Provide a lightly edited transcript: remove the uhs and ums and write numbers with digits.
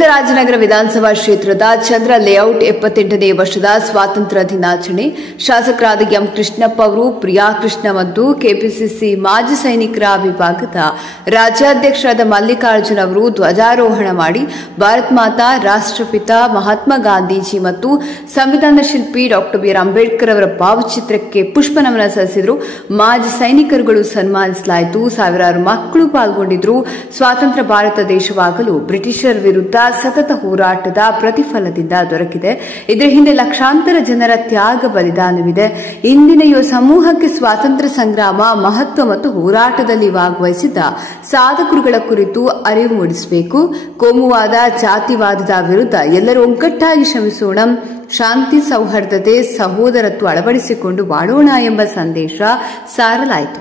ಗೋವಿಂದರಾಜನಗರ ವಿಧಾನಸಭಾ ಕ್ಷೇತ್ರದ ಚಂದ್ರ ಲೇಔಟ್ 78ನೇ ವರ್ಷದ ಸ್ವಾತಂತ್ರ್ಯ ದಿನಾಚರಣೆ ಶಾಸಕರಾದ ಎಂ ಕೃಷ್ಣಪ್ಪ ಅವರು, ಪ್ರಿಯಾ ಕೃಷ್ಣ ಮತ್ತು ಕೆಪಿಸಿಸಿ ಮಾಜಿ ಸೈನಿಕರ ವಿಭಾಗದ ರಾಜ್ಯಾಧ್ಯಕ್ಷರಾದ ಮಲ್ಲಿಕಾರ್ಜುನ್ ಅವರು ಧ್ವಜಾರೋಹಣ ಮಾಡಿ ಭಾರತ್ ಮಾತಾ, ರಾಷ್ಟ್ರಪಿತ ಮಹಾತ್ಮ ಗಾಂಧೀಜಿ ಮತ್ತು ಸಂವಿಧಾನ ಶಿಲ್ಪಿ ಡಾ ಬಿ.ಆರ್. ಅಂಬೇಡ್ಕರ್ ಅವರ ಭಾವಚಿತ್ರಕ್ಕೆ ಪುಷ್ಪ ನಮನ ಸಲ್ಲಿಸಿದರು. ಮಾಜಿ ಸೈನಿಕರುಗಳು ಸನ್ಮಾನಿಸಲಾಯಿತು. ಸಾವಿರಾರು ಮಕ್ಕಳು ಪಾಲ್ಗೊಂಡಿದ್ದರು. ಸ್ವಾತಂತ್ರ್ಯ ಭಾರತ ದೇಶವಾಗಲು ಬ್ರಿಟಿಷರ ವಿರುದ್ಧ ಸತತ ಹೋರಾಟದ ಪ್ರತಿಫಲದಿಂದ ದೊರಕಿದೆ. ಇದರ ಹಿಂದೆ ಲಕ್ಷಾಂತರ ಜನರ ತ್ಯಾಗ ಬಲಿದಾನವಿದೆ. ಇಂದಿನ ಯುವ ಸಮೂಹಕ್ಕೆ ಸ್ವಾತಂತ್ರ್ಯ ಸಂಗ್ರಾಮ ಮಹತ್ವ ಮತ್ತು ಹೋರಾಟದಲ್ಲಿ ಭಾಗವಹಿಸಿದ್ದ ಸಾಧಕರುಗಳ ಕುರಿತು ಅರಿವು ಮೂಡಿಸಬೇಕು. ಕೋಮುವಾದ, ಜಾತಿವಾದದ ವಿರುದ್ಧ ಎಲ್ಲರೂ ಒಗ್ಗಟ್ಟಾಗಿ ಶ್ರಮಿಸೋಣ, ಶಾಂತಿ, ಸೌಹಾರ್ದತೆ, ಸಹೋದರತ್ವ ಅಳವಡಿಸಿಕೊಂಡು ಬಾಳೋಣ ಎಂಬ ಸಂದೇಶ ಸಾರಲಾಯಿತು.